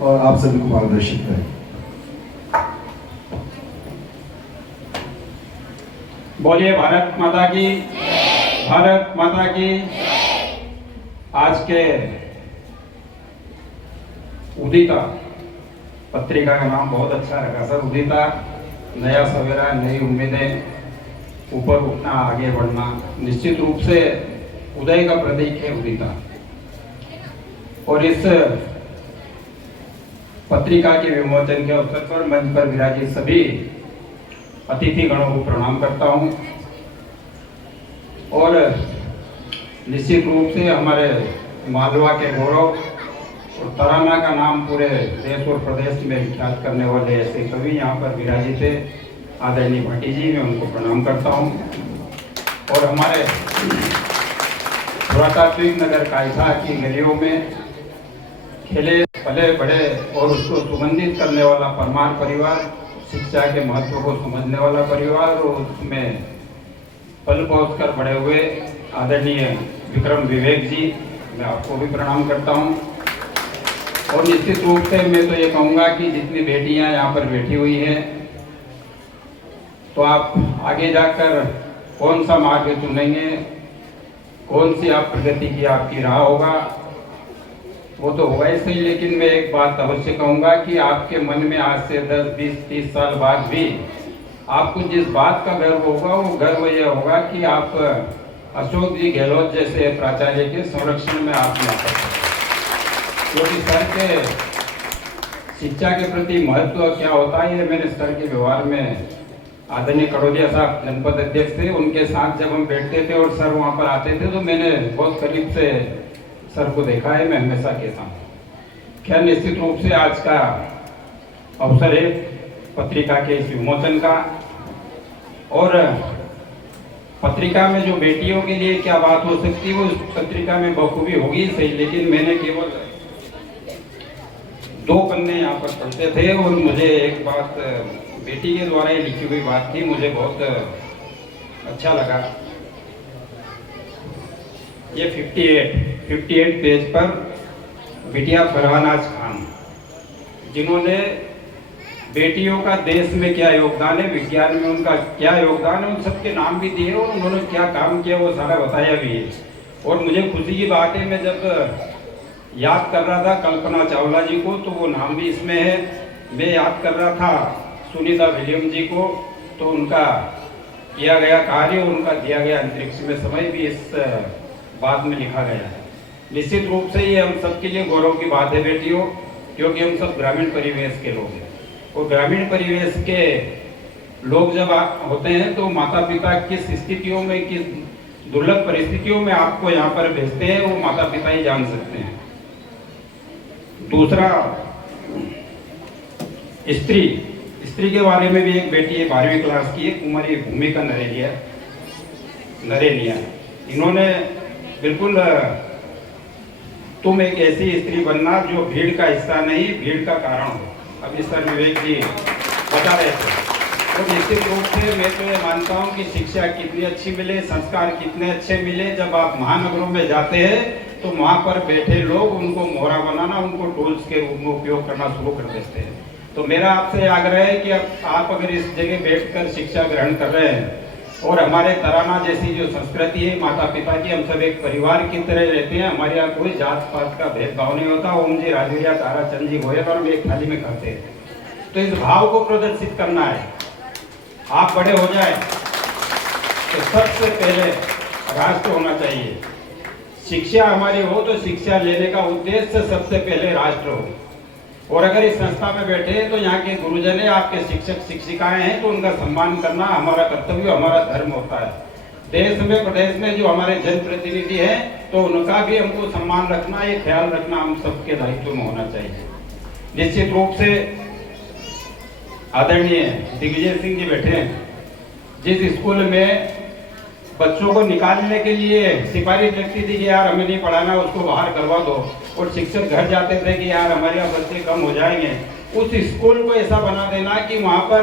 और आप सभी को मार्गदर्शित करें। बोलिए भारत माता की, भारत माता की। आज के उदिता पत्रिका का नाम बहुत अच्छा रखा सर। उदिता, नया सवेरा, नई उम्मीदें, ऊपर उठना, आगे बढ़ना। निश्चित रूप से उदय का प्रतीक है उदिता। और इस पत्रिका के विमोचन के अवसर पर मंच पर विराजित सभी अतिथि गणों को प्रणाम करता हूं। और निश्चित रूप से हमारे मालवा के गौरव और तराना का नाम पूरे देश और प्रदेश में विख्यात करने वाले ऐसे कवि यहाँ पर विराजित है, आदरणीय भाटी जी, मैं उनको प्रणाम करता हूँ। और हमारे पुरातात्विक नगर कायथा की गलियों में खेले पले बड़े और उसको सुगंधित करने वाला परमार परिवार, शिक्षा के महत्व को समझने वाला परिवार, और उसमें पल पहुँच कर बड़े हुए आदरणीय विक्रम विवेक जी, मैं आपको भी प्रणाम करता हूँ। और निश्चित रूप से मैं तो ये कहूँगा कि जितनी बेटियाँ यहाँ पर बैठी हुई हैं, तो आप आगे जाकर कौन सा मार्ग चुनेंगे, कौन सी आप प्रगति की आपकी राह होगा, वो तो होगा ही सही। लेकिन मैं एक बात अवश्य कहूँगा कि आपके मन में आज से 10, 20, 30 साल बाद भी आपको जिस बात का गर्व होगा, वो गर्व ये होगा कि आप अशोक जी गहलोत जैसे प्राचार्य के संरक्षण में आप में आते हैं। क्योंकि सर के शिक्षा के प्रति महत्व क्या होता है, ये मैंने सर के व्यवहार में, आदरणीय कड़ोदिया साहब जनपद अध्यक्ष थे, उनके साथ जब हम बैठते थे और सर वहाँ पर आते थे, तो मैंने बहुत करीब से सर को देखा है, मैं हमेशा कहता हूँ। खैर, निश्चित रूप से आज का अवसर है पत्रिका के इस विमोचन का। और पत्रिका में जो बेटियों के लिए क्या बात हो सकती है, वो इस पत्रिका में बखूबी होगी सही, लेकिन मैंने केवल 2 पन्ने यहाँ पर पढ़ते थे और मुझे एक बात बेटी के द्वारा ही लिखी हुई बात थी, मुझे बहुत अच्छा लगा। ये 58 पेज पर बिटिया फरहानाज खान, जिन्होंने बेटियों का देश में क्या योगदान है, विज्ञान में उनका क्या योगदान है, उन सबके नाम भी दिए और उन्होंने क्या काम किया वो सारा बताया भी है। और मुझे खुशी की बात है, मैं जब याद कर रहा था कल्पना चावला जी को, तो वो नाम भी इसमें है। मैं याद कर रहा था सुनीता विलियम जी को, तो उनका किया गया कार्य, उनका दिया गया अंतरिक्ष में समय भी इस बात में लिखा गया है। निश्चित रूप से ये हम सबके लिए गौरव की बात है बेटियों, क्योंकि हम सब ग्रामीण परिवेश के लोग हैं। और ग्रामीण परिवेश के लोग जब होते हैं, तो माता पिता किस स्थितियों में, किस दुर्लभ परिस्थितियों में आपको यहाँ पर भेजते हैं, वो माता पिता ही जान सकते हैं। दूसरा, स्त्री के बारे में भी एक बेटी है, 12वीं क्लास की है, कुमारी भूमिका नरेलिया। इन्होंने बिल्कुल, तुम एक ऐसी स्त्री बनना जो भीड़ का हिस्सा नहीं, भीड़ का कारण हो। अभी सर विवेक जी बता रहे थे। तो निश्चित रूप से मैं तो ये मानता हूँ कि शिक्षा कितनी अच्छी मिले, संस्कार कितने अच्छे मिले, जब आप महानगरों में जाते हैं तो वहाँ पर बैठे लोग उनको मोहरा बनाना, उनको टूल्स के रूप में उपयोग करना शुरू कर देते हैं। तो मेरा आपसे आग्रह है कि आप अगर इस जगह बैठकर शिक्षा ग्रहण कर रहे हैं, और हमारे तराना जैसी जो संस्कृति है, माता पिता की, हम सब एक परिवार की तरह रहते हैं, हमारे यहाँ कोई जात पात का भेदभाव नहीं होता। ओम जी राजवीरिया, ताराचंद जी गोयल और एक थाली में खाते हैं। तो इस भाव को प्रदर्शित करना है। आप बड़े हो जाए तो सबसे पहले राष्ट्र होना चाहिए। शिक्षा हमारी हो तो शिक्षा लेने का उद्देश्य सबसे पहले राष्ट्र हो। और अगर इस संस्था में बैठे हैं तो यहाँ के गुरुजन है, आपके शिक्षक शिक्षिकाएं हैं, तो उनका सम्मान करना हमारा कर्तव्य, हमारा धर्म होता है। देश में प्रदेश में जो हमारे जनप्रतिनिधि हैं, तो उनका भी हमको सम्मान रखना, ये ख्याल रखना हम सबके दायित्व में होना चाहिए। निश्चित रूप से आदरणीय दिग्विजय सिंह जी बैठे हैं, जिस स्कूल में बच्चों को निकालने के लिए सिफारिश लगती थी कि यार हमें नहीं पढ़ाना, उसको बाहर करवा दो, और शिक्षक घर जाते थे कि यार हमारे यहाँ बच्चे कम हो जाएंगे, उस स्कूल को ऐसा बना देना कि वहाँ पर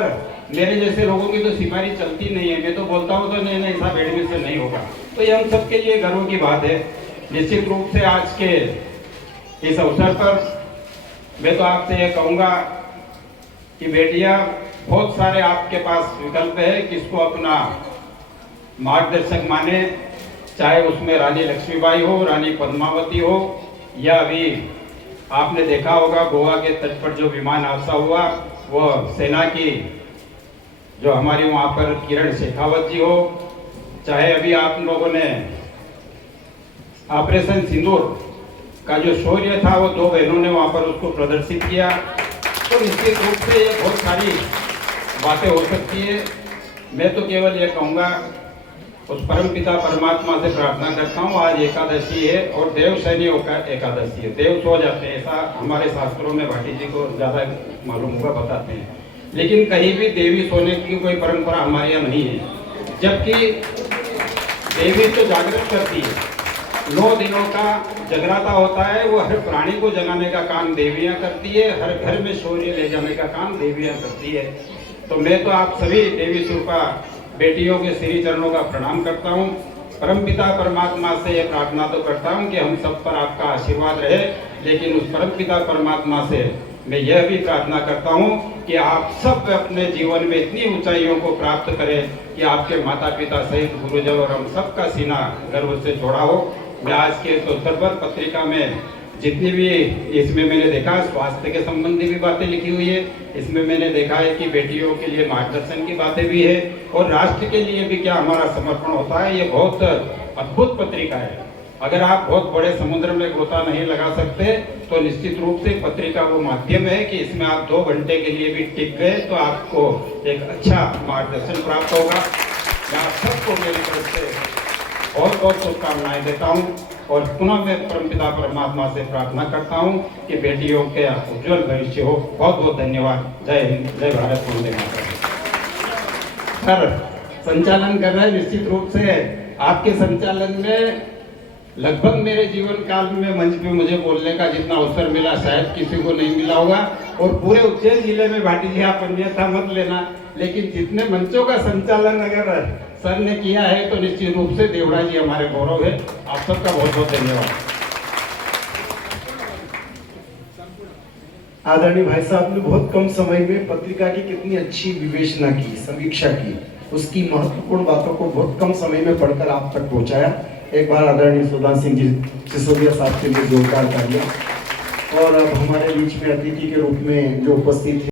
मेरे जैसे लोगों की तो सिफारिश चलती नहीं है। मैं तो बोलता हूँ तो नहीं सब एडमिशन नहीं होगा। तो ये हम सबके लिए गर्व की बात है। निश्चित रूप से आज के इस अवसर पर मैं तो आपसे ये कहूँगा कि बेटियां, बहुत सारे आपके पास विकल्प है किसको अपना मार्गदर्शक माने, चाहे उसमें रानी लक्ष्मीबाई हो, रानी पद्मावती हो, या अभी आपने देखा होगा गोवा के तट पर जो विमान हादसा हुआ, वह सेना की जो हमारी वहाँ पर किरण शेखावत जी हो, चाहे अभी आप लोगों ने ऑपरेशन सिंदूर का जो शौर्य था वो दो बहनों ने वहाँ पर उसको प्रदर्शित किया। तो निश्चित रूप से ये बहुत सारी बातें हो सकती है। मैं तो केवल ये कहूँगा, उस परम पिता परमात्मा से प्रार्थना करता हूँ, आज एकादशी है और देव शनियों का एकादशी है, देव सो जाते हैं, ऐसा हमारे शास्त्रों में भाटी जी को ज़्यादा मालूम होगा, बताते हैं। लेकिन कहीं भी देवी सोने की कोई परंपरा हमारे यहाँ नहीं है, जबकि देवी तो जागृत करती है। 9 दिनों का जगराता होता है, वो हर प्राणी को जगाने का काम देवियाँ करती है, हर घर में शौर्य ले जाने का काम देवियाँ करती है। तो मैं तो आप सभी देवी स्वरूपा बेटियों के श्री चरणों का प्रणाम करता हूँ। परमपिता परमात्मा से ये प्रार्थना तो करता हूँ कि हम सब पर आपका आशीर्वाद रहे, लेकिन उस परमपिता परमात्मा से मैं यह भी प्रार्थना करता हूँ कि आप सब अपने जीवन में इतनी ऊंचाइयों को प्राप्त करें कि आपके माता पिता सहित गुरुजन और हम सबका सीना गर्व से जोड़ा हो। मैं आज के इस अवसर पर पत्रिका में जितनी भी इसमें मैंने देखा स्वास्थ्य के संबंधी भी बातें लिखी हुई है, इसमें मैंने देखा है कि बेटियों के लिए मार्गदर्शन की बातें भी है और राष्ट्र के लिए भी क्या हमारा समर्पण होता है। ये बहुत अद्भुत पत्रिका है। अगर आप बहुत बड़े समुद्र में गोता नहीं लगा सकते तो निश्चित रूप से पत्रिका वो माध्यम है कि इसमें आप 2 घंटे के लिए भी टिक गए तो आपको एक अच्छा मार्गदर्शन प्राप्त होगा। मैं आप सबको मेरी तरफ से बहुत बहुत शुभकामनाएं देता हूँ और पुनः मैं परमपिता परमात्मा से प्रार्थना करता हूँ कि बेटियों के उज्जवल भविष्य हो। बहुत बहुत धन्यवाद। जय हिंद, जय भारत, वंदे मातरम। सर संचालन कर रहे हैं, निश्चित रूप से आपके संचालन में लगभग मेरे जीवन काल में मंच पे मुझे बोलने का जितना अवसर मिला शायद किसी को नहीं मिला होगा। और पूरे उज्जैन जिले में भाटी जी आप अन्यथा मत लेना, लेकिन जितने मंचों का संचालन अगर सर ने किया है तो निश्चित रूप से देवड़ा जी हमारे गौरव है। आप सबका बहुत बहुत धन्यवाद। आदरणीय भाई साहब ने बहुत कम समय में पत्रिका की कितनी अच्छी विवेचना की, समीक्षा की, उसकी महत्वपूर्ण बातों को बहुत कम समय में पढ़कर आप तक पहुंचाया। एक बार आदरणीय सुधा सिंह जी सिसोदिया साहब के लिए जोरदार तालियां। और अब हमारे बीच में अतिथि के रूप में जो उपस्थित है